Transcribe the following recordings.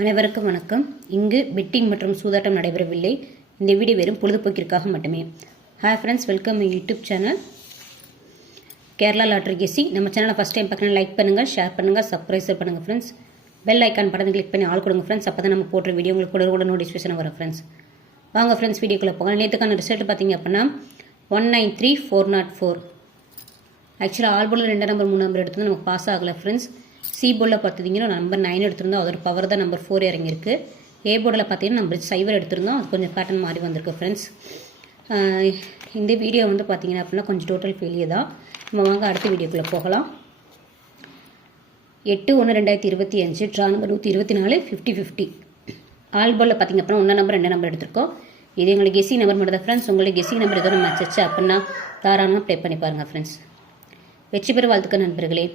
அனைவருக்கும் வணக்கம். இங்கு பெட்டிங் மற்றும் சூதாட்டம் நடைபெறவில்லை. இந்த வீடியோ வெறும் பொழுதுபோக்கிற்காக மட்டுமே. Hi friends, welcome YouTube channel Kerala lottery guessing. நம்ம சேனலை ஃபஸ்ட் டைம் பார்க்கணும், லைக் பண்ணுங்கள், ஷேர் பண்ணுங்கள், சப்ஸ்கிரைப் பண்ணுங்கள் ஃப்ரெண்ட்ஸ். பெல் ஐக்கான் படத்தை கிளிக் பண்ணி ஆள் கொடுங்க ஃப்ரெண்ட்ஸ். அப்போ தான் நம்ம போடுற வீடியோ உங்களுக்கு கூட நோட்டிஃபிகேஷன் வரும் ஃப்ரெண்ட்ஸ். வாங்க ஃப்ரெண்ட்ஸ், வீடியோக்குள்ளே போகலாம். நேற்றுக்கான ரிசல்ட் பார்த்தீங்க அப்படின்னா 193404. ஆக்சுவலாக ஆல் போர்டில் 2 நம்பர் 3 நம்பர் எடுத்து நமக்கு பாஸ் ஆகலை ஃப்ரெண்ட்ஸ். சி போர்டில் பார்த்துட்டிங்கன்னா நம்பர் 9 எடுத்திருந்தோம், அதோட பவர் தான் நம்பர் 4 இறங்கியிருக்கு. ஏ போர்டில் பார்த்தீங்கன்னா நம்பர் 0 எடுத்திருந்தோம், அது கொஞ்சம் பேட்டர்ன் மாறி வந்திருக்கு ஃப்ரெண்ட்ஸ். இந்த வீடியோ வந்து பார்த்தீங்கன்னா அப்படின்னா கொஞ்சம் டோட்டல் ஃபெயிலியர் தான். நம்ம வாங்க அடுத்த வீடியோக்குள்ளே போகலாம். 8/1/2025 ட்ரா நம்பர் 124 50-50. ஆல் போர்டில் பார்த்தீங்க அப்படின்னா 1 நம்பர் 2 நம்பர் எடுத்திருக்கோம். இது எங்களுக்கு கெஸ்ஸிங் நம்பர் மட்டும் தான் ஃப்ரெண்ட்ஸ். உங்களுக்கு கெஸ்ஸிங் நம்பர் எதோ மேட்ச் ஆச்சு அப்படின்னா தாராளமாக ப்ளே பண்ணி பாருங்கள் ஃப்ரெண்ட்ஸ். வெற்றி பெற வாழ்த்துக்கள் நண்பர்களே.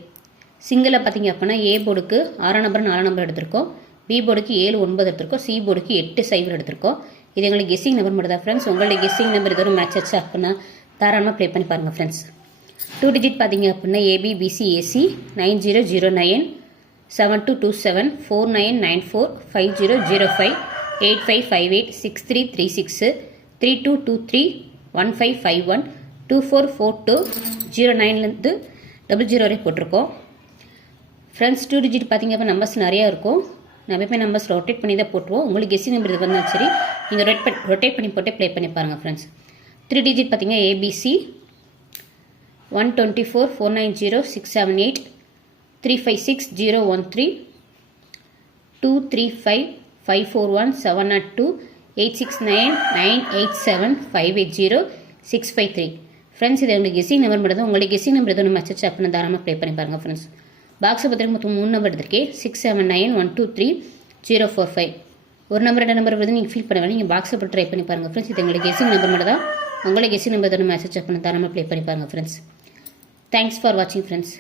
சிங்கிளில் பார்த்தீங்க அப்படின்னா ஏ போர்டுக்கு 6 நம்பர் 4 நம்பர் எடுத்திருக்கோம், பி போர்டுக்கு 7 9 எடுத்திருக்கோம், சி போர்டுக்கு 8 0 எடுத்திருக்கோம். இது எங்களுக்கு கெஸ்ஸிங் நம்பர் மட்டும் தான் ஃப்ரெண்ட்ஸ். உங்களுடைய கெஸ்ஸிங் நம்பர் ஏதோ மேட்ச் ஆச்சு அப்படின்னா தாராளமாக ப்ளே பண்ணி பாருங்கள் ஃப்ரெண்ட்ஸ். 2 டிஜிட் பார்த்தீங்க அப்படின்னா ஏபி பிசி ஏசி 9009 7227 4994 5005 8558 6336 3223 1551 2442 09 00 வரை போட்டிருக்கோம் ஃப்ரெண்ட்ஸ். 2 டிஜிட் பார்த்தீங்க அப்போ நம்பர்ஸ் நிறையா இருக்கும். நம்ம போய் நம்பர்ஸ் ரொட்டேட் பண்ணி தான் போட்டுருவோம். உங்களுக்கு கெஸ்ஸிங் நம்பர் இது வந்தால் சரி, நீங்கள் ரொட்டேட் பண்ணி போட்டு ப்ளே பண்ணி பாருங்கள் ஃப்ரெண்ட்ஸ். 3 டிஜிட் பார்த்தீங்க ஏபிசி 124 490 678 356 013 235 541 702 869 987 580 653. ஃப்ரெண்ட்ஸ், இது உங்களுக்கு கெஸ்ஸிங் நம்பர் மட்டும் தான். உங்களுக்கு கெஸ்ஸிங் நம்பர் எதுவும் மேட்ச் ஆச்சு அப்படின்னு தாராளமாக ப்ளே பண்ணி பாருங்கள் ஃப்ரெண்ட்ஸ். பாக்ஸை பற்றின மொத்தம் 3 நம்பர் எடுத்திருக்கேன். 679123 045. ஒரு நம்பர் 2 நம்பர் வந்து நீங்கள் ஃபீல் பண்ண வேணும். நீங்கள் பாக்ஸை போட்டு ட்ரை பண்ணி பாருங்கள் ஃப்ரெண்ட்ஸ். இது எங்களுக்கு கெஸ்ஸிங் நம்பர் மட்டும் தான். உங்களுக்கு கெஸ்ஸிங் நம்பர் எதுவும் மேட்ச் ஆச்சு அப்படின்னு தாராளமாக ப்ளே பண்ணி பாருங்கள் ஃப்ரெண்ட்ஸ். தேங்க்ஸ் ஃபார் வாட்சிங் ஃப்ரெண்ட்ஸ்.